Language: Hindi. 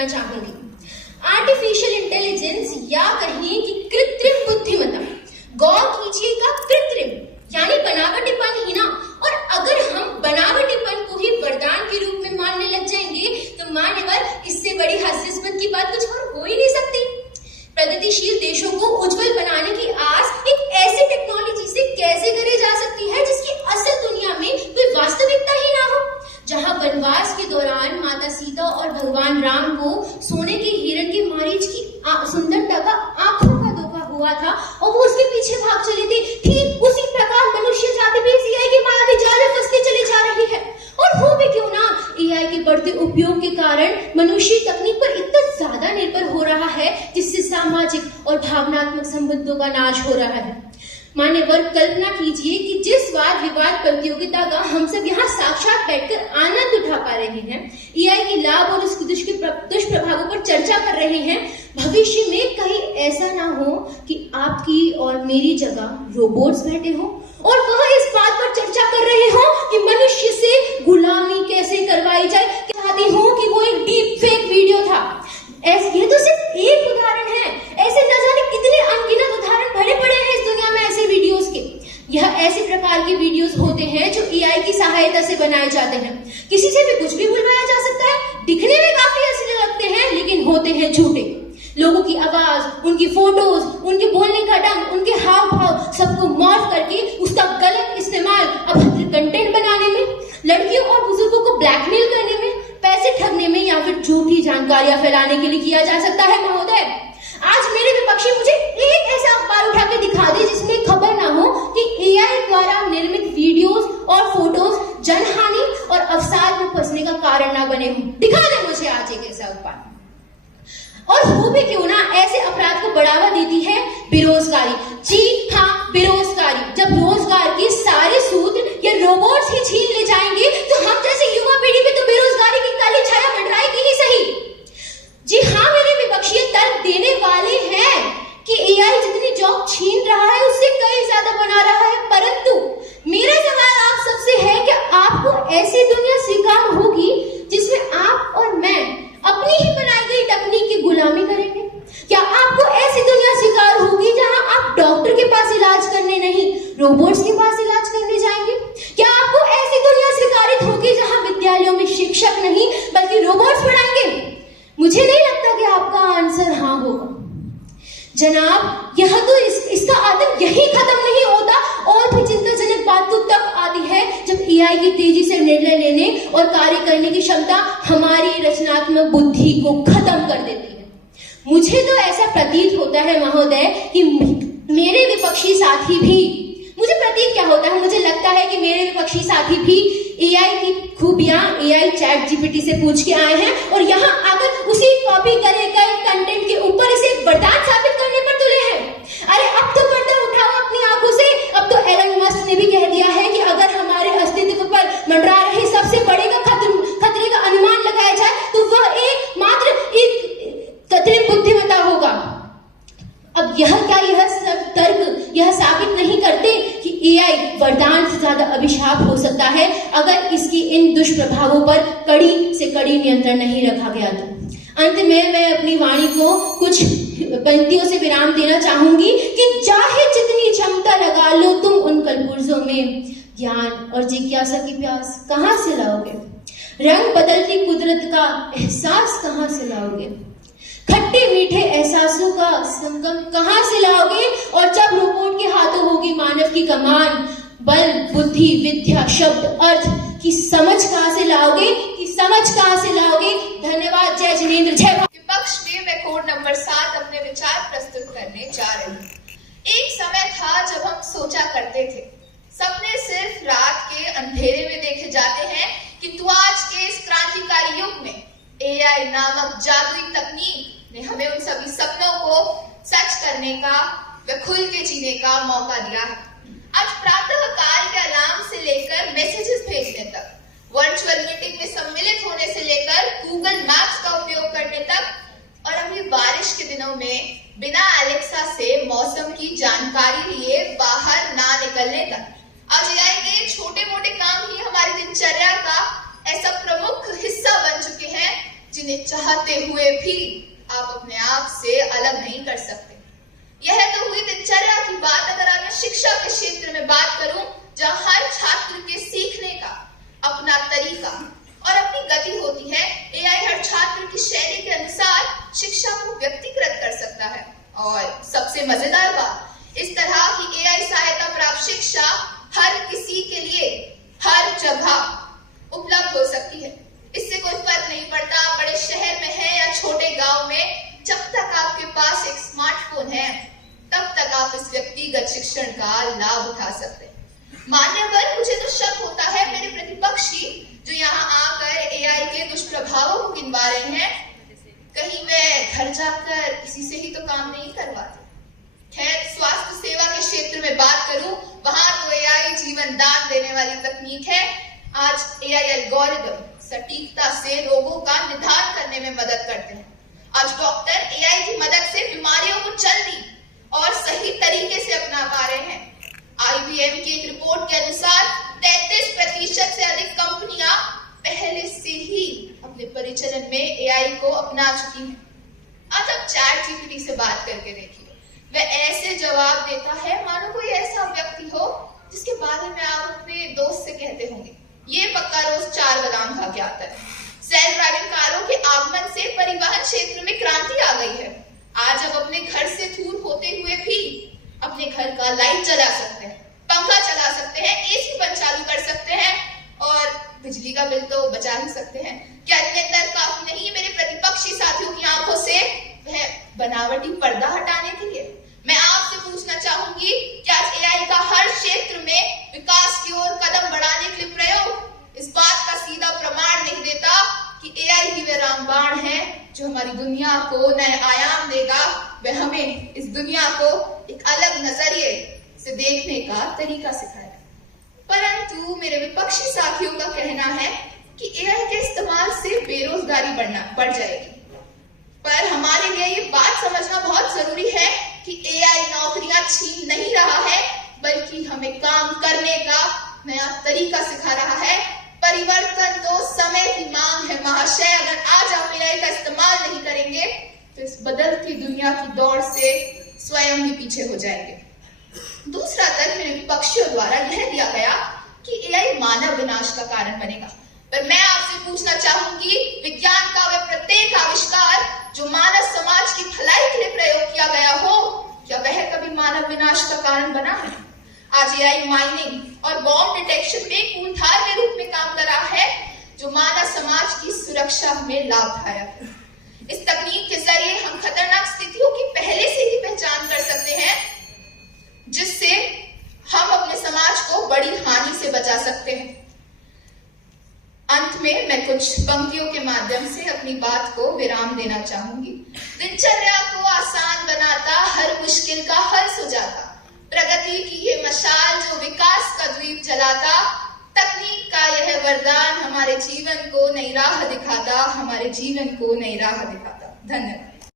करना चाहूंगी। आर्टिफिशियल इंटेलिजेंस या कहिए कि कृत्रिम बुद्धिमत्ता, गौर कीजिएगा कृत्रिम यानी बनावटीपन ही ना। और अगर हम बनावटीपन को ही वरदान के रूप में मानने लग जाएंगे तो मान्यवर इससे बड़ी हास्यास्पद की बात कुछ और हो ही नहीं सकती। प्रगतिशील देशों को उज्जवल बनाने की आस एक ऐसी टेक्नोलॉजी से कैसे करी जा सकती है जिसकी असल दुनिया में कोई वास्तविकता ही ना हो। जहां वनवास के दौरान माता सीता और भगवान राम को सोने के हिरण के मारीच की सुंदरता का आंखों का धोखा हुआ था और वो उसके पीछे भाग चले थे, ठीक उसी प्रकार मनुष्य जाति भी एआई की माया के जाल में फंसती चली जा रही है। और हो भी क्यों ना, एआई के बढ़ते उपयोग के कारण मनुष्य तकनीक पर इतना ज्यादा निर्भर हो रहा है जिससे सामाजिक और भावनात्मक संबंधों का नाश हो रहा है। मान्यवर कल्पना कीजिए कि जिस वाद विवाद प्रतियोगिता का हम सब यहाँ साक्षात बैठकर आनंद उठा पा रहे हैं, एआई के लाभ और उसके दुष्प्रभावों पर चर्चा कर रहे हैं, भविष्य में कहीं ऐसा ना हो कि आपकी और मेरी जगह रोबोट्स बैठे हो और वह इस बात पर चर्चा कर रहे हो कि मनुष्य से गुलामी कैसे करवाई जाए। चाहती हूँ कि वो एक डीप फेक वीडियो था। ये तो सिर्फ एक उदाहरण है, ऐसे न जाने कितने अनगिनत उदाहरण भरे पड़े हैं इस दुनिया में ऐसे वीडियोस के। यह ऐसे प्रकार के वीडियोस होते हैं जो एआई की सहायता से बनाए जाते हैं। किसी से भी कुछ भी बुलवाया जा सकता है, दिखने में काफी असली लगते हैं लेकिन होते हैं झूठे। लोगों की आवाज, उनकी फोटोज, उनके बोलने का ढंग, उनके हाव भाव सबको मॉर्फ करके उसका गलत इस्तेमाल अभद्र कंटेंट बनाने में, लड़कियों और बुजुर्गों को ब्लैकमेल करने में, पैसे ठगने में या फिर झूठी जानकारियां फैलाने के लिए किया जा सकता है। महोदय, आज मेरे विपक्षी मुझे एक ऐसा अखबार उठा के दिखा दे जिसमें खबर ना हो कि एआई द्वारा निर्मित वीडियोस और फोटोज जनहानि और अवसाद में फंसने का कारण ना बने हो। दिखा दे मुझे आज एक ऐसा अखबार। और हो भी क्यों ना, ऐसे अपराध को बढ़ावा देती है बेरोजगारी। जी हाँ, बेरोजगारी। जब रोजगार के सारे सूत्र या रोबोट्स ही छीन ले जाएंगे तो हम जैसे युवा पीढ़ी पे तो बेरोजगारी की काली छाया मंडराएगी ही सही। जी हाँ, मेरे विपक्षी तर्क देने वाले हैं कि एआई जितनी जॉब छीन रहा है उससे कई ज्यादा बना रहा है, परंतु मेरा सवाल आप सबसे है कि आपको ऐसी दुनिया स्वीकार होगी जिसमें आप और मैं अपनी ही बनाई गई तकनीक की गुलामी करेंगे? क्या आपको ऐसी दुनिया स्वीकार होगी जहां आप डॉक्टर के पास इलाज करने नहीं, रोबोट्स के पास इलाज करने जाएंगे? क्या आपको ऐसी दुनिया स्वीकारित होगी जहां विद्यालयों में शिक्षक नहीं बल्कि रोबोट्स पढ़ाएंगे? मुझे नहीं लगता कि आपका आंसर हाँ होगा। जनाब, यह तो इसका आतंक यही खत्म नहीं होता और भी चिंताजनक बात तो तब आती है जब एआई की तेजी से निर्णय लेने और कार्य करने की क्षमता हमारी रचनात्मक बुद्धि को खत्म कर देती है। मुझे तो ऐसा प्रतीत होता है महोदय कि मेरे विपक्षी साथी भी, मुझे प्रतीत क्या होता है, मुझे लगता है कि मेरे विपक्षी साथी भी एआई की खूबियां एआई चैट जीपीटी से पूछ के आए हैं और यहाँ आकर उसी कॉपी करे गए कंटेंट के ऊपर इसे वरदान साबित करने पर तुले हैं। अरे अब तो पर्दा उठाओ अपनी आंखों से। अब तो एलन मस्क ने भी कह दिया है कि अगर हमारे अस्तित्व पर मंडरा रहे सबसे बड़े खतरे का अनुमान लगाया जाए तो वह एकमात्र कृत्रिम बुद्धिमत्ता होगा। अब यह सब तर्क यह साबित नहीं करते कि एआई वरदान से ज्यादा अभिशाप हो सकता है अगर इसके इन दुष्प्रभावों पर कड़ी से कड़ी नियंत्रण नहीं रखा गया तो। अंत में मैं अपनी वाणी को कुछ पंक्तियों से विराम देना चाहूंगी कि चाहे जितनी क्षमता लगा लो तुम उन कलपुर्जों में, ज्ञान और जिज्ञासा की प्यास कहां से लाओगे? रंग बदलती कुदरत का एहसास कहां से लाओगे? खट्टे मीठे एहसासों का संगम कहां से लाओगे? और जब रोबोट के हाथों होगी मानव की कमान, बल बुद्धि विद्या शब्द अर्थ की समझ कहां से लाओगे? धन्यवाद। जय जिनेंद्र, जय भारत। विपक्ष में मैं कोड नंबर 7 अपने विचार प्रस्तुत करने जा रही हूँ। एक समय था जब हम सोचा करते थे, सपने सिर्फ रात के अंधेरे में देखे जाते हैं, किंतु आज के इस क्रांतिकारी युग में एआई नामक जादुई तकनीक ने हमें उन सभी सपनों को सच करने का व खुल के जीने का मौका दिया है। आज प्रातः काल के अलार्म से लेकर मैसेजेस भेजने तक, वर्चुअल मीटिंग में सम्मिलित होने से लेकर गूगल मैप्स का उपयोग करने तक, और अभी बारिश के दिनों में बिना एलेक्सा से मौसम की जानकारी लिए बाहर ना निकलने तक, आज एआई के छोटे मोटे काम ही हमारी दिनचर्या का ऐसा प्रमुख हिस्सा बन चुके हैं जिन्हें जिन्हें चाहते हुए भी आप अपने आप से अलग नहीं कर सकते। यह तो हुई दिनचर्या की बात। अगर मैं शिक्षा के क्षेत्र में बात करूं, जहां हर छात्र के सीखने का अपना तरीका और अपनी गति होती है, एआई हर छात्र की शैली के अनुसार शिक्षा को व्यक्तिगत कर सकता है। और सबसे मजेदार बात, इस तरह की एआई सहायता प्राप्त शिक्षा हर किसी के लिए हर जगह उपलब्ध हो सकती है। इससे कोई फर्क नहीं पड़ता आप बड़े शहर में हैं या छोटे गांव में, जब तक आपके पास एक स्मार्टफोन है तब तक आप इस व्यक्तिगत शिक्षण का लाभ उठा सकते हैं। मान्यवर, मुझे तो शक होता है मेरे प्रतिपक्षी जो यहाँ आकर एआई के दुष्प्रभावों को गिनवा रहे हैं, कहीं वे घर जाकर किसी से ही तो काम नहीं करवाते। खैर, स्वास्थ्य सेवा के क्षेत्र में बात करूं, वहां तो एआई जीवन दान देने वाली तकनीक है। आज एआई एल्गोरिदम सटीकता से रोगों का निदान करने में मदद करते हैं। आज डॉक्टर एआई की मदद से बीमारियों को जल्दी और सही तरीके से अपना पा रहे हैं। IBM की एक रिपोर्ट के अनुसार 33% से अधिक कंपनियां पहले से ही अपने परिचालन में एआई को अपना चुकी हैं। आज आप ChatGPT से बात करके देखिए, वह ऐसे जवाब देता है मानो कोई ऐसा व्यक्ति हो जिसके बारे में आप अपने दोस्त से कहते होंगे, ये पक्का रोज 4 बादाम खा के आता है। सेल्फ ड्राइविंग कारों के आगमन से परिवहन क्षेत्र में क्रांति आ गई है। आज आप अपने घर से दूर होते हुए भी अपने घर का लाइट चला सकते हैं, पंखा चला सकते हैं, एसी बंद चालू कर सकते हैं और बिजली का बिल तो बचा ही सकते हैं। क्या इतने अंदर काफी नहीं है मेरे प्रतिपक्षी साथियों की आंखों से वह बनावटी पर्दा हटाने के लिए? मैं आपसे पूछना चाहूंगी, क्या एआई का हर क्षेत्र में विकास की ओर कदम बढ़ाने के लिए प्रयोग इस बात का सीधा प्रमाण नहीं देता कि एआई ही वे रामबाण है जो हमारी दुनिया को नए आयाम देगा, वह हमें इस दुनिया को एक अलग नजरिए से देखने का तरीका सिखाएगा। परंतु मेरे विपक्षी साथियों का कहना है कि एआई के इस्तेमाल से बेरोजगारी बढ़ जाएगी। पर हमारे लिए ये बात समझना बहुत जरूरी है कि एआई नौकरियां छीन नहीं रहा है, बल्कि हमें काम करने का नया तरीका सिखा रहा है। परिवर्तन तो समय की मांग है महाशय। अगर आज आप एआई का इस्तेमाल नहीं करेंगे तो इस बदलती दुनिया की दौड़ से स्वयं ही पीछे हो जाएंगे। दूसरा तर्क मेरे विपक्षियों द्वारा यह दिया गया कि एआई मानव विनाश का कारण बनेगा। पर मैं आपसे पूछना चाहूंगी, विज्ञान का वह प्रत्येक आविष्कार जो मानव समाज की भलाई के लिए प्रयोग किया गया हो, क्या वह कभी मानव विनाश का कारण बना है? आज एआई माइनिंग और बॉम्ब डिटेक्शन में कूलधार के रूप में काम कर रहा है, जो मानव समाज की सुरक्षा में लाभदायक है। इस तकनीक के जरिए हम खतरनाक स्थितियों की पहले से ही पहचान कर सकते हैं, जिससे हम अपने समाज को बड़ी हानि से बचा सकते हैं। अंत में मैं कुछ पंक्तियों के माध्यम से अपनी बात को विराम देना चाहूंगी। दिनचर्या को आसान बनाता, हर मुश्किल का हल सुझाता, प्रगति की ये मशाल जो विकास का द्वीप जलाता, तकनीक का यह वरदान हमारे जीवन को नई राह दिखाता, हमारे जीवन को नई राह दिखाता। धन्यवाद।